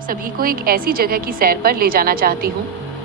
सभी को एक ऐसी जगह की सैर पर ले जाना चाहती हूँ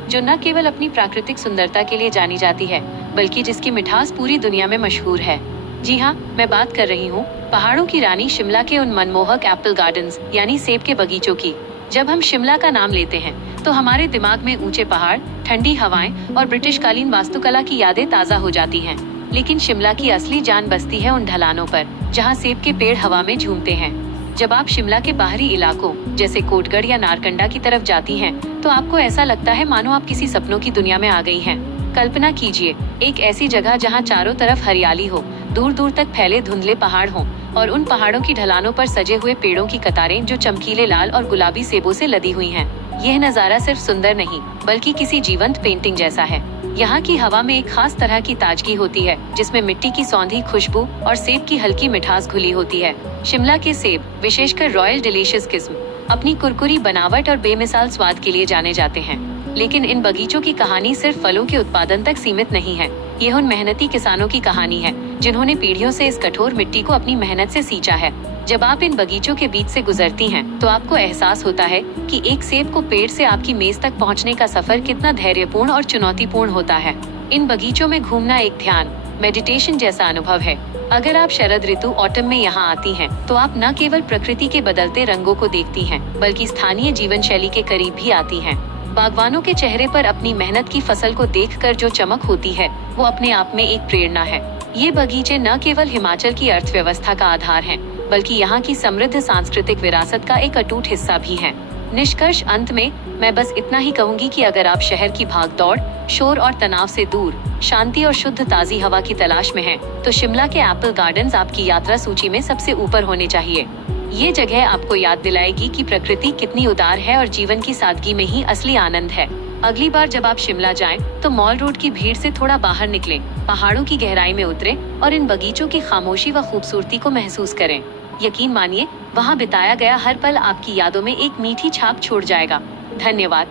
जो न केवल अपनी प्राकृतिक सुंदरता के लिए जानी जाती है, बल्कि जिसकी मिठास पूरी दुनिया में मशहूर है। जी हाँ, मैं बात कर रही हूँ पहाड़ों की रानी शिमला के उन मनमोहक एप्पल गार्डन्स यानी सेब के बगीचों की। जब हम शिमला का नाम लेते हैं तो हमारे दिमाग में ऊंचे पहाड़, ठंडी हवाएं और ब्रिटिश कालीन वास्तुकला की यादें ताज़ा हो जाती हैं। लेकिन शिमला की असली जान बसती है उन ढलानों पर जहाँ सेब के पेड़ हवा में झूमते हैं। जब आप शिमला के बाहरी इलाकों जैसे कोटगढ़ या नारकंडा की तरफ जाती हैं, तो आपको ऐसा लगता है मानो आप किसी सपनों की दुनिया में आ गई हैं। कल्पना कीजिए, एक ऐसी जगह जहां चारों तरफ हरियाली हो, दूर दूर तक फैले धुंधले पहाड़ हों और उन पहाड़ों की ढलानों पर सजे हुए पेड़ों की कतारें जो चमकीले लाल और गुलाबी सेबों से लदी हुई हैं। यह नज़ारा सिर्फ सुंदर नहीं, बल्कि किसी जीवंत पेंटिंग जैसा है। यहाँ की हवा में एक खास तरह की ताजगी होती है, जिसमें मिट्टी की सौंधी खुशबू और सेब की हल्की मिठास घुली होती है। शिमला के सेब, विशेषकर रॉयल डिलीशियस किस्म, अपनी कुरकुरी बनावट और बेमिसाल स्वाद के लिए जाने जाते हैं। लेकिन इन बगीचों की कहानी सिर्फ फलों के उत्पादन तक सीमित नहीं है। यह उन मेहनती किसानों की कहानी है जिन्होंने पीढ़ियों से इस कठोर मिट्टी को अपनी मेहनत से सींचा है। जब आप इन बगीचों के बीच से गुजरती हैं, तो आपको एहसास होता है कि एक सेब को पेड़ से आपकी मेज तक पहुंचने का सफर कितना धैर्यपूर्ण और चुनौतीपूर्ण होता है। इन बगीचों में घूमना एक ध्यान, मेडिटेशन जैसा अनुभव है। अगर आप शरद ऋतु ऑटम में यहाँ आती हैं, तो आप न केवल प्रकृति के बदलते रंगों को देखती हैं, बल्कि स्थानीय जीवन शैली के करीब भी आती हैं। बागवानों के चेहरे पर अपनी मेहनत की फसल को देखकर जो चमक होती है, वो अपने आप में एक प्रेरणा है। ये बगीचे न केवल हिमाचल की अर्थव्यवस्था का आधार हैं, बल्कि यहाँ की समृद्ध सांस्कृतिक विरासत का एक अटूट हिस्सा भी हैं। निष्कर्ष अंत में मैं बस इतना ही कहूंगी कि अगर आप शहर की भागदौड़, शोर और तनाव से दूर शांति और शुद्ध ताज़ी हवा की तलाश में हैं, तो शिमला के एप्पल गार्डन्स आपकी यात्रा सूची में सबसे ऊपर होने चाहिए। ये जगह आपको याद दिलाएगी कि प्रकृति कितनी उदार है और जीवन की सादगी में ही असली आनंद है। अगली बार जब आप शिमला जाएं, तो मॉल रोड की भीड़ से थोड़ा बाहर निकलें, पहाड़ों की गहराई में उतरें और इन बगीचों की खामोशी व खूबसूरती को महसूस करें। यकीन मानिए, वहाँ बिताया गया हर पल आपकी यादों में एक मीठी छाप छोड़ जाएगा। धन्यवाद।